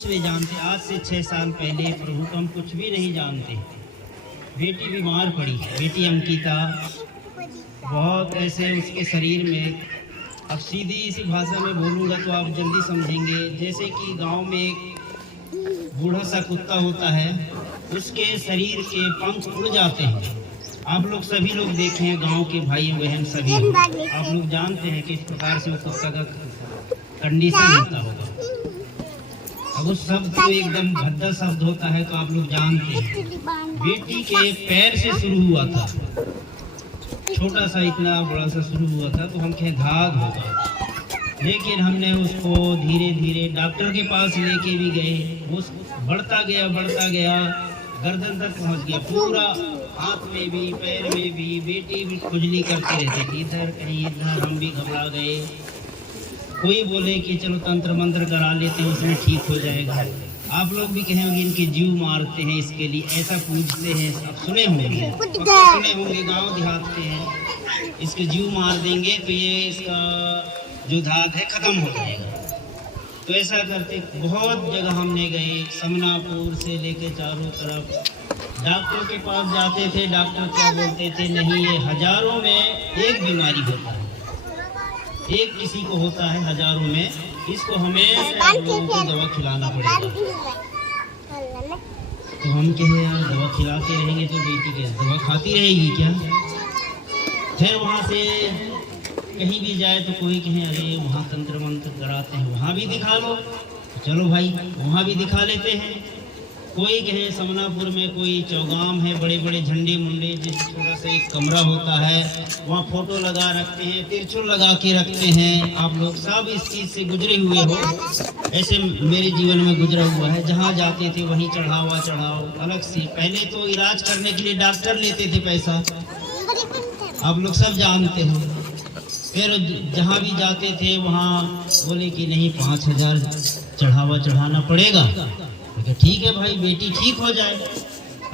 नहीं जानते। आज से 6 साल पहले प्रभु को हम कुछ भी नहीं जानते। बेटी बीमार पड़ी, बेटी अंकिता, बहुत ऐसे उसके शरीर में, अब सीधी सी भाषा में बोलूँगा तो आप जल्दी समझेंगे। जैसे कि गांव में एक बूढ़ा सा कुत्ता होता है, उसके शरीर के पंख उड़ जाते हैं। आप लोग सभी लोग देखे हैं, गांव के भाई बहन सभी आप लोग जानते हैं कि इस प्रकार से वो कुत्ता का कंडीशन होता होगा। अब उस शब्द को एकदम भद्दा शब्द होता है तो आप लोग जानते हैं। बेटी के पैर से शुरू हुआ था, छोटा सा इतना बड़ा सा शुरू हुआ था, तो हम कहे घाव होगा। लेकिन हमने उसको धीरे धीरे डॉक्टर के पास लेके भी गए, वो बढ़ता गया, गर्दन तक पहुंच गया, पूरा हाथ में भी पैर में भी। बेटी भी खुजली करती रहती थी, इधर कहीं इधर। हम भी घबरा गए। कोई बोले कि चलो तंत्र मंत्र करा लेते हैं, उसमें ठीक हो जाएगा। आप लोग भी कहेंगे इनके जीव मारते हैं इसके लिए, ऐसा पूछते हैं। आप सुने होंगे गांव देहात के हैं, इसके जीव मार देंगे तो ये इसका जो धात है खत्म हो जाएगा। तो ऐसा करते बहुत जगह हमने गए, समनापुर से लेके चारों तरफ डॉक्टर के पास जाते थे। डॉक्टर क्या बोलते थे, नहीं ये हजारों में एक बीमारी होता है, एक किसी को होता है हजारों में, इसको हमेशा आप लोगों को दवा खिलाना पड़ेगा। तो हम कहे यार दवा खिलाते रहेंगे तो बेटी के दवा खाती रहेगी क्या? फिर वहाँ से कहीं भी जाए तो कोई कहे अरे वहाँ तंत्र मंत्र कराते हैं, वहाँ भी दिखा लो। तो चलो भाई वहाँ भी दिखा लेते हैं। कोई कहे समनापुर में कोई चौगाम है, बड़े बड़े झंडे मुंडे, जिस छोटा सा एक कमरा होता है, वहाँ फोटो लगा रखते हैं, तिरछुल लगा के रखते हैं। आप लोग सब इस चीज़ से गुजरे हुए हो, ऐसे मेरे जीवन में गुजरा हुआ है। जहाँ जाते थे वहीं चढ़ावा अलग से। पहले तो इलाज करने के लिए डॉक्टर लेते थे पैसा, आप लोग सब जानते हो। फिर जहाँ भी जाते थे वहाँ बोले कि नहीं 5000 चढ़ाना पड़ेगा। ठीक है भाई, बेटी ठीक हो जाए।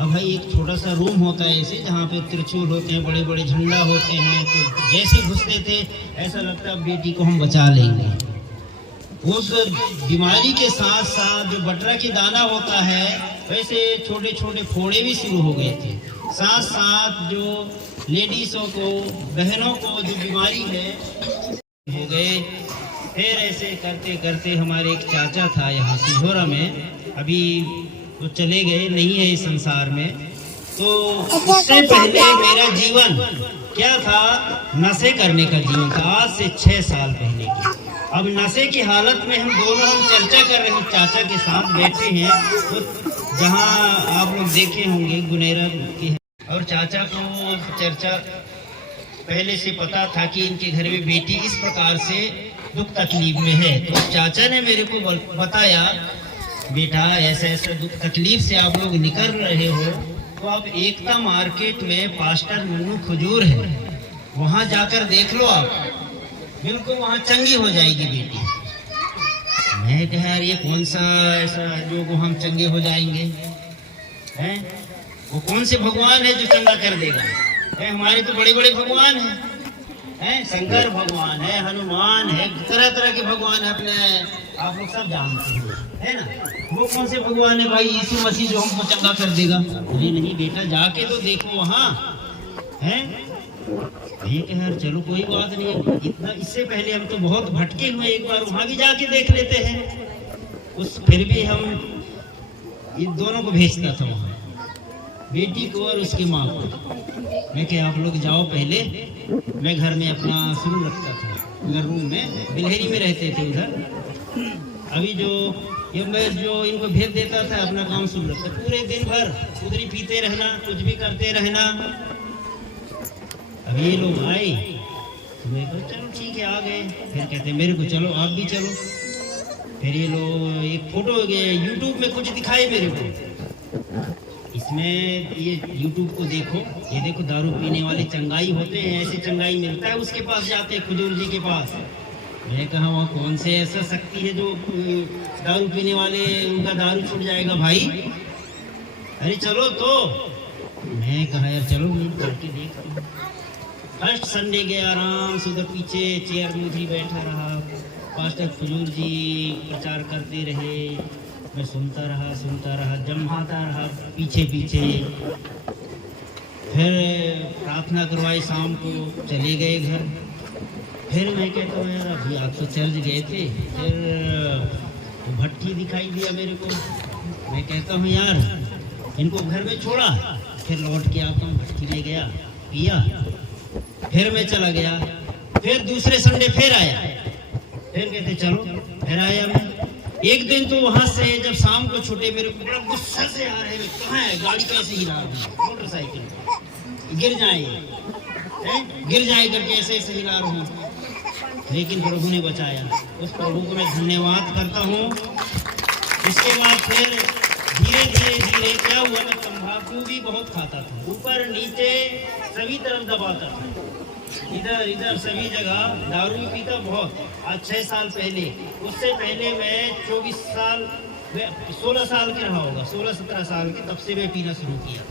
अब भाई एक छोटा सा रूम होता है ऐसे, जहाँ पे त्रिशूल होते हैं, बड़े बड़े झंडा होते हैं, तो जैसे घुसते थे ऐसा लगता है बेटी को हम बचा लेंगे। उस बीमारी के साथ साथ जो बटरा की दाना होता है, वैसे छोटे छोटे फोड़े भी शुरू हो गए थे। साथ साथ जो लेडीज़ों को, बहनों को जो बीमारी है हो गए। फिर ऐसे करते करते हमारे एक चाचा था यहाँ सिझोरा में, अभी वो चले गए, नहीं है इस संसार में। तो उससे पहले मेरा जीवन क्या था, नशे करने का जीवन था, आज से 6 साल पहले की। अब नशे की हालत में हम दोनों चर्चा कर रहे हैं, चाचा के साथ बैठे हैं, तो जहाँ आप लोग देखे होंगे गुनेरा की है। और चाचा को चर्चा पहले से पता था कि इनके घर में बेटी इस प्रकार से दुख तकलीफ में है। तो चाचा ने मेरे को बताया, बेटा ऐसे ऐसे दुख तकलीफ से आप लोग निकल रहे हो, तो आप एकता मार्केट में पास्टर मुन्नू खजूर है, वहाँ जाकर देख लो, आप बिल्कुल वहाँ चंगी हो जाएगी बेटी। मैं कहा यार ये कौन सा ऐसा जो हम चंगे हो जाएंगे हैं? वो कौन से भगवान है जो चंगा कर देगा? हमारे तो बड़े बड़े भगवान हैं, शंकर भगवान है, हनुमान है, तरह तरह के भगवान है अपने, आप लोग सब जानते हैं, है ना। वो कौन से भगवान है भाई? यीशु मसीह जो हमको चंगा कर देगा? अरे नहीं बेटा, जाके तो देखो वहाँ है। यार चलो कोई बात नहीं, इतना इससे पहले हम तो बहुत भटके हुए, एक बार वहाँ भी जाके देख लेते हैं। उस फिर भी हम इन दोनों को भेजता था वहाँ, बेटी को और उसकी माँ को। मैं क्या आप लोग जाओ पहले, मैं घर में अपना शुरू रखता था, घर रूम में बिल्हेरी में रहते थे उधर। अभी जो इनको भेज देता था, अपना काम शुरू रखता, पूरे दिन भर उधरी पीते रहना, कुछ भी करते रहना। अब ये लोग आए तो मैं कहा चलो ठीक है, आ गए। फिर कहते मेरे को चलो आप भी चलो। फिर ये लोग एक फोटो यूट्यूब में कुछ दिखाए मेरे को, इसमें ये यूट्यूब को देखो, ये देखो दारू पीने वाले चंगाई होते हैं, ऐसे चंगाई मिलता है, उसके पास जाते हैं, खजूर जी के पास। मैं कहा वहाँ कौन से ऐसा शक्ति है जो दारू पीने वाले उनका दारू छूट जाएगा भाई? अरे चलो तो। मैं कहा यार चलो मैं करके देखता हूँ। फर्स्ट संडे गया, आराम से उधर पीछे चेयर में उधर बैठा रहा। पास्टर खजूर जी प्रचार करते रहे, मैं सुनता रहा, जमाता रहा पीछे पीछे। फिर प्रार्थना करवाई, शाम को चले गए घर। फिर मैं कहता हूँ यार अभी आप तो चर्च गए थे, फिर तो भट्टी दिखाई दिया मेरे को। मैं कहता हूँ यार इनको घर में छोड़ा, फिर लौट के आता हूँ, भट्टी ले गया, पिया, फिर मैं चला गया। फिर दूसरे संडे फिर आया, फिर कहते चलो, फिर आया मैं। एक दिन तो वहां से जब शाम को छूटे, मेरे को बड़ा गुस्सा से आ रहे, कहाँ है गाड़ी, कैसे हिला रही है मोटरसाइकिल, गिर जाए करके ऐसे ऐसे हिला रहा हूँ। लेकिन प्रभु ने बचाया, उस प्रभु को मैं धन्यवाद करता हूँ। इसके बाद फिर धीरे धीरे क्या हुआ, मैं तंबाकू भी बहुत खाता था, ऊपर नीचे सभी तरफ दबाता था, इधर इधर सभी जगह। दारू भी पीता बहुत। आज 6 साल पहले, उससे पहले मैं 16 साल के रहा होगा, 16-17 साल के, तब से मैं पीना शुरू किया।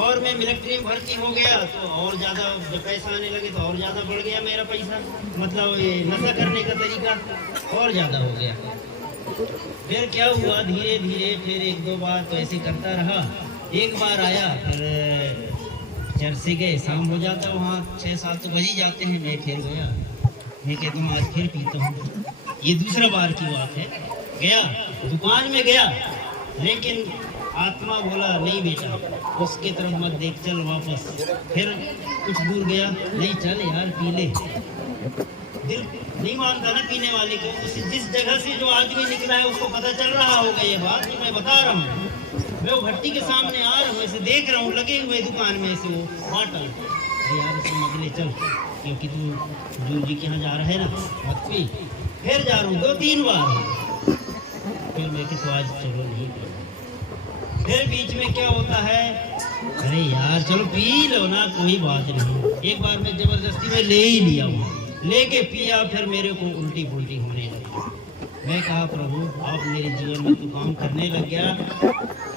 और मैं मिलिट्री में भर्ती हो गया तो और ज़्यादा जब पैसा आने लगे तो और ज़्यादा बढ़ गया मेरा पैसा, मतलब ये नशा करने का तरीका और ज़्यादा हो गया। फिर क्या हुआ, धीरे धीरे फिर 1-2 बार तो ऐसे करता रहा। एक बार आया, फिर चर्च से गए, शाम हो जाता, वहाँ 6-7 तो बज ही जाते हैं। मैं फिर गया, मैं कहता हूँ आज फिर पीता हूँ। ये दूसरा बार की बात है। गया दुकान में गया, लेकिन आत्मा बोला नहीं बेटा उसके तरफ मत देख, चल वापस। फिर कुछ दूर गया, नहीं चल यार पी ले। दिल नहीं मानता ना पीने वाले को। जिस जगह से जो आदमी निकला है उसको पता चल रहा होगा ये बात कि मैं बता रहा हूँ। मैं वो भट्टी के सामने आ रहा हूँ, ऐसे देख रहा हूँ, लगे हुए दुकान में ऐसे वो बाटल, यार उसे मत ले चल, क्योंकि तू जून जी के यहाँ जा रहा है ना, मत पी। फिर जा रहा हूँ 2-3 बार, फिर मैं कि तो आज चलो नहीं पी। फिर बीच में क्या होता है, अरे यार चलो पी लो ना, कोई बात नहीं। एक बार मैं जबरदस्ती में ले ही लिया, लेके पिया, फिर मेरे को उल्टी पुल्टी होने लगी। मैं कहा प्रभु आप मेरे जीवन में तो काम करने लग गया।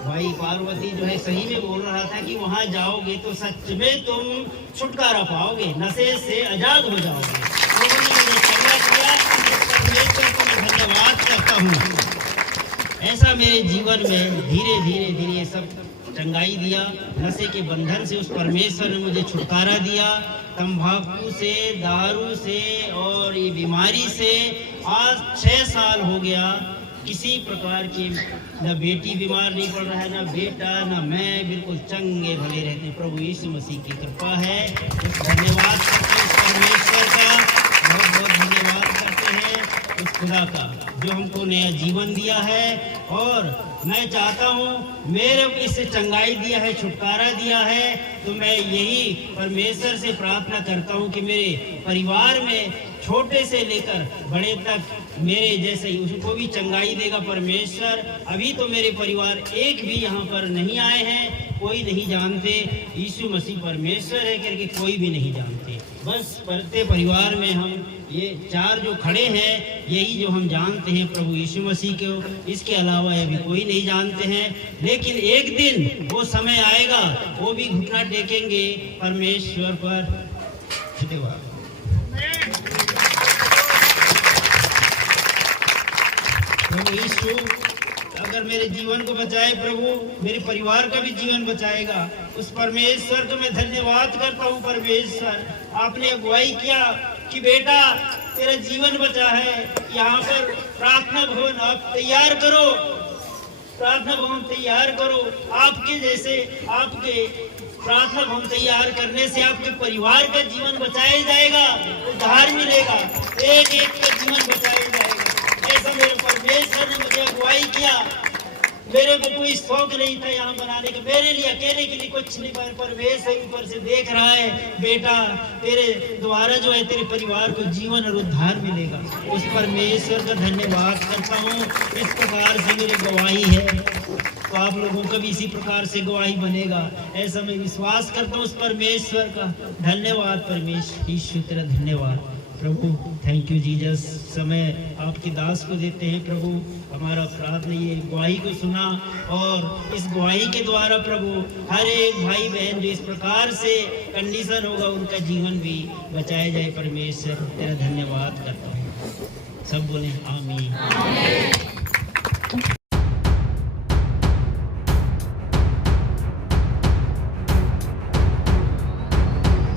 भाई पार्वती जो है सही में बोल रहा था कि वहाँ जाओगे तो सच में तुम छुटकारा पाओगे, नशे से आजाद हो जाओगे। उन्होंने मुझे चंगा किया, परमेश्वर को मैं धन्यवाद करता हूँ। ऐसा मेरे जीवन में धीरे धीरे सब चंगाई दिया। नशे के बंधन से उस परमेश्वर ने मुझे छुटकारा दिया, तंबाकू से, दारू से और ये बीमारी से। आज 6 साल हो गया, किसी प्रकार की न बेटी बीमार नहीं पड़ रहा है, ना बेटा, ना मैं, बिल्कुल चंगे भले रहते हैं। प्रभु यीशु मसीह की कृपा है। उस धन्यवाद करते हैं उस परमेश्वर का, बहुत बहुत धन्यवाद करते हैं उस खुदा का जो हमको नया जीवन दिया है। और मैं चाहता हूँ, मेरे को इससे चंगाई दिया है, छुटकारा दिया है, तो मैं यही परमेश्वर से प्रार्थना करता हूँ कि मेरे परिवार में छोटे से लेकर बड़े तक मेरे जैसे ही उसको भी चंगाई देगा परमेश्वर। अभी तो मेरे परिवार एक भी यहाँ पर नहीं आए हैं, कोई नहीं जानते यीशु मसीह परमेश्वर है करके, कोई भी नहीं जानते। बस प्रत्येक परिवार में हम ये 4 जो खड़े हैं, यही जो हम जानते हैं प्रभु यीशु मसीह को, इसके अलावा अभी कोई नहीं जानते हैं। लेकिन एक दिन वो समय आएगा, वो भी घुटना टेकेंगे परमेश्वर पर। धन्यवाद। प्रभु यीशु अगर मेरे जीवन को बचाए, प्रभु मेरे परिवार का भी जीवन बचाएगा। उस परमेश्वर को मैं धन्यवाद करता हूँ। परमेश्वर आपने अगुवाई किया कि बेटा तेरा जीवन बचा है, यहाँ पर प्रार्थना भवन आप तैयार करो, प्रार्थना भवन तैयार करो। आपके जैसे आपके प्रार्थना भवन तैयार करने से आपके परिवार का जीवन बचाया जाएगा, उद्धार मिलेगा, एक एक का जीवन बचाया जाएगा। ऐसा मेरे परमेश्वर ने मुझे अगुवाई किया। मेरे को कोई शौक नहीं था यहाँ बनाने का, मेरे लिए अकेले के लिए कुछ नहीं, परमेश्वर ऊपर से देख रहा है, बेटा तेरे द्वारा जो है तेरे परिवार को जीवन और उद्धार मिलेगा। उस परमेश्वर का धन्यवाद करता हूँ। इस प्रकार से मेरी गवाही है, तो आप लोगों का भी इसी प्रकार से गवाही बनेगा, ऐसा मैं विश्वास करता हूँ। उस परमेश्वर का धन्यवाद। परमेश्वर यीशु तेरा धन्यवाद प्रभु। Thank you Jesus. समय आपके दास को देते हैं प्रभु। हमारा प्रार्थना ये गवाही को सुना, और इस गवाही के द्वारा प्रभु हर एक भाई बहन जो इस प्रकार से कंडीशन होगा उनका जीवन भी बचाया जाए। परमेश्वर तेरा धन्यवाद करता हूँ। सब बोले आमीन।